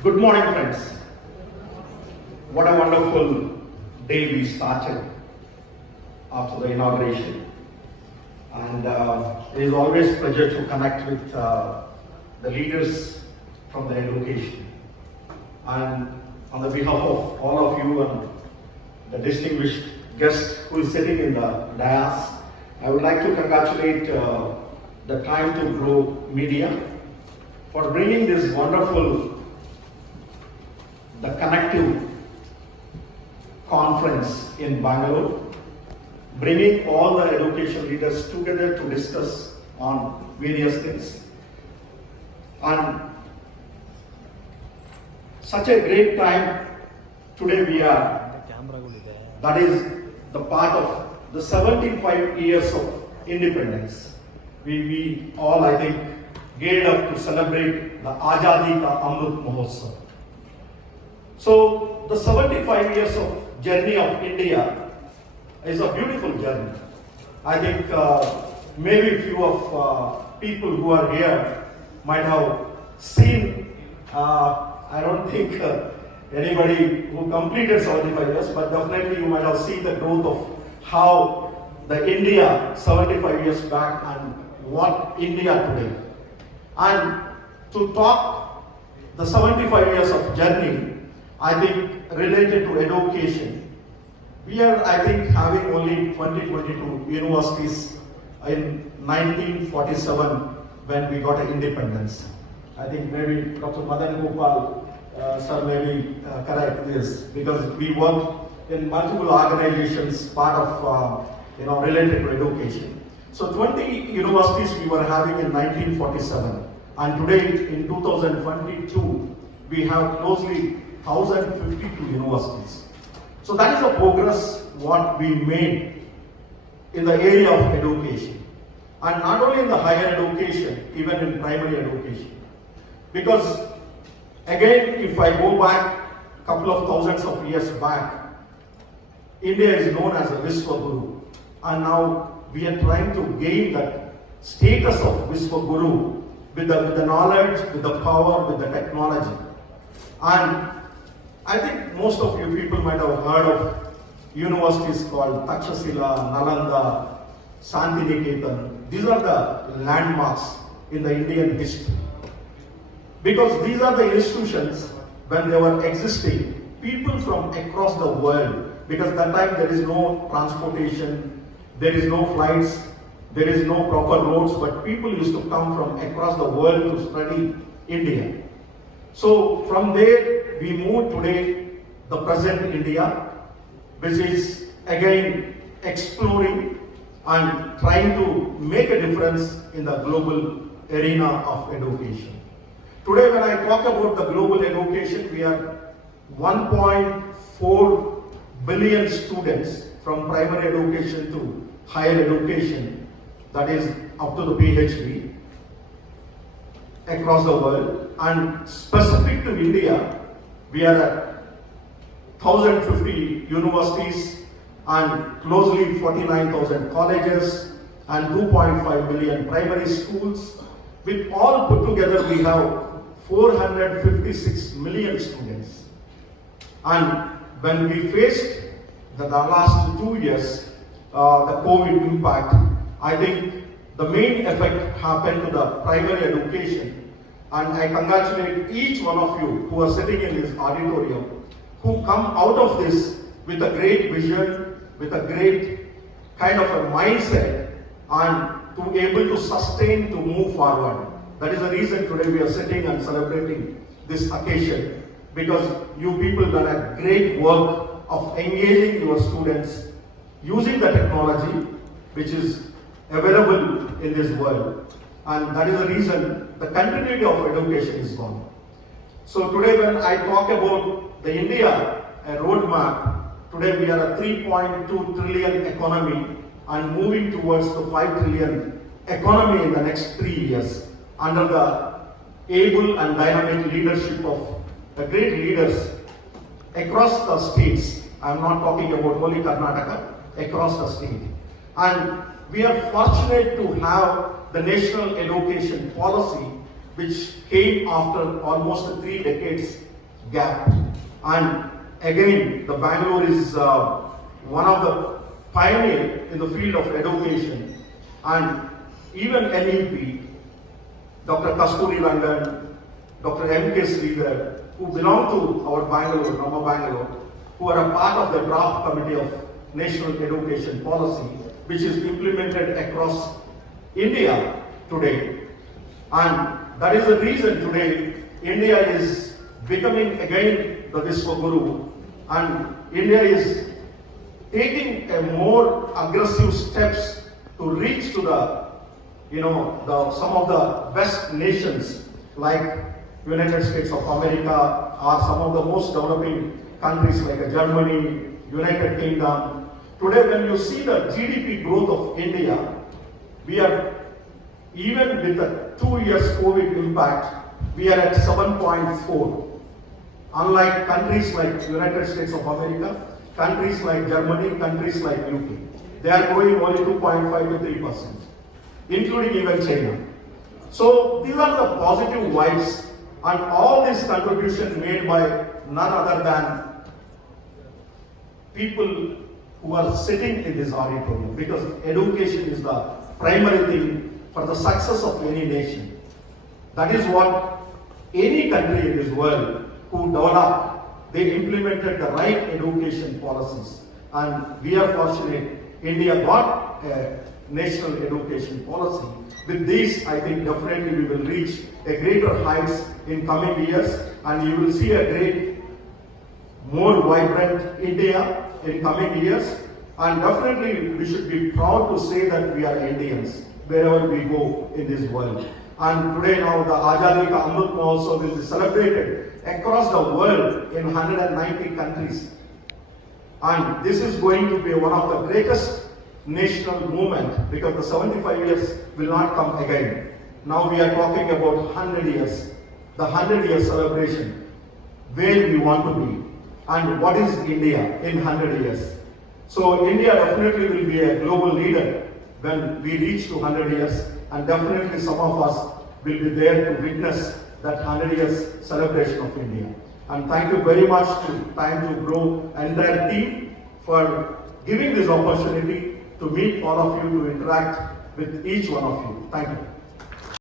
Good morning, friends. What a wonderful day we started after the inauguration. And it is always a pleasure to connect with the leaders from the education. And on the behalf of all of you and the distinguished guest who is sitting in the dais, I would like to congratulate the Time to Grow Media for bringing this wonderful, the connective conference in Bangalore, bringing all the education leaders together to discuss on various things. And such a great time today we are, that is the part of the 75 years of independence. We all, I think, geared up to celebrate the Azadi Ka Amrit Mahotsav. So the 75 years of journey of India is a beautiful journey. I think maybe few of people who are here might have seen, I don't think anybody who completed 75 years, but definitely you might have seen the growth of how the India 75 years back and what India today. And to talk the 75 years of journey, I think related to education, we are, I think, having only 22 universities in 1947 when we got independence. I think maybe Dr. Madan Gopal sir may be correct this, because we work in multiple organizations part of related to education. So 20 universities we were having in 1947, and today in 2022 we have closely 1,052 universities. So that is the progress what we made in the area of education, and not only in the higher education, even in primary education. Because again, if I go back a couple of thousands of years back, India is known as a Vishwaguru, and now we are trying to gain that status of Vishwaguru with the knowledge, with the power, with the technology. And I think most of you people might have heard of universities called Takshashila, Nalanda, Santiniketan. These are the landmarks in the Indian history. Because these are the institutions, when they were existing, people from across the world, because that time there is no transportation, there is no flights, there is no proper roads, but people used to come from across the world to study India. So from there we move today the present India, which is again exploring and trying to make a difference in the global arena of education. Today when I talk about the global education, we are 1.4 billion students from primary education to higher education, that is up to the PhD, across the world. And specific to India, we are at 1,050 universities and closely 49,000 colleges and 2.5 million primary schools. With all put together, we have 456 million students. And when we faced the last 2 years, the COVID impact, I think the main effect happened to the primary education. And I congratulate each one of you who are sitting in this auditorium, who come out of this with a great vision, with a great kind of a mindset, and to be able to sustain, to move forward. That is the reason today we are sitting and celebrating this occasion, because you people done a great work of engaging your students using the technology which is available in this world. And that is the reason the continuity of education is gone. So today when I talk about the India a roadmap, today we are a 3.2 trillion economy and moving towards the 5 trillion economy in the next 3 years, under the able and dynamic leadership of the great leaders across the states. I am not talking about only Karnataka, across the state. And we are fortunate to have the national education policy which came after almost a 3 decades gap. And again, the Bangalore is one of the pioneer in the field of education, and even NEP, Dr. Kasturi Rangan, Dr. M.K. Sridhar, who belong to our Bangalore, Nama Bangalore, who are a part of the draft committee of National Education Policy, which is implemented across India today. And that is the reason today India is becoming again the Vishwaguru, and India is taking a more aggressive steps to reach to some of the best nations like United States of America, or some of the most developing countries like Germany, United Kingdom. Today, when you see the GDP growth of India, we are, even with the 2 years COVID impact, we are at 7.4. Unlike countries like United States of America, countries like Germany, countries like UK, they are growing only 2.5 to 3%, including even China. So these are the positive vibes, and all this contribution made by none other than people who are sitting in this auditorium, because education is the primary thing for the success of any nation. That is what any country in this world who developed, they implemented the right education policies. And we are fortunate, India got a national education policy. With this, I think definitely we will reach a greater heights in coming years, and you will see a great, more vibrant India in coming years. And definitely we should be proud to say that we are Indians wherever we go in this world. And today now the Azadi Ka Amrit Mahotsav will be celebrated across the world in 190 countries. And this is going to be one of the greatest national movement, because the 75 years will not come again. Now we are talking about 100 years, the 100-year celebration, where we want to be, and what is India in 100 years. So India definitely will be a global leader when we reach to 100 years, and definitely some of us will be there to witness that 100 years celebration of India. And thank you very much to Time to Grow entire team for giving this opportunity to meet all of you, to interact with each one of you. Thank you.